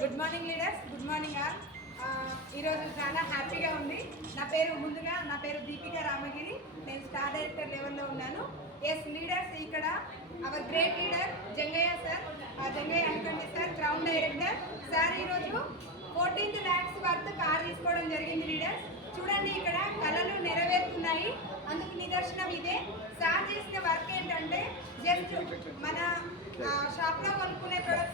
Good morning leaders, good morning all. ఈరోజు చాలా హ్యాపీగా ఉంది. నా పేరు దీపిక రామగిరి. నేను స్టార్ డైరెక్టర్ లెవెల్లో ఉన్నాను. ఎస్ లీడర్స్, ఇక్కడ hour great leader Jangaiah sir, Jangaiah అనుకోండి సార్, క్రౌన్ డైరెక్టర్ సార్ ఈరోజు 14 lakhs వర్త్ కార్ తీసుకోవడం జరిగింది. లీడర్స్ చూడండి, ఇక్కడ కళలు నెరవేరుతున్నాయి. అందుకు నిదర్శనం ఇదే. సార్ చేసిన వర్క్ ఏంటంటే జస్ట్ మన షాప్లో కొనుక్కునే ప్రొడక్ట్స్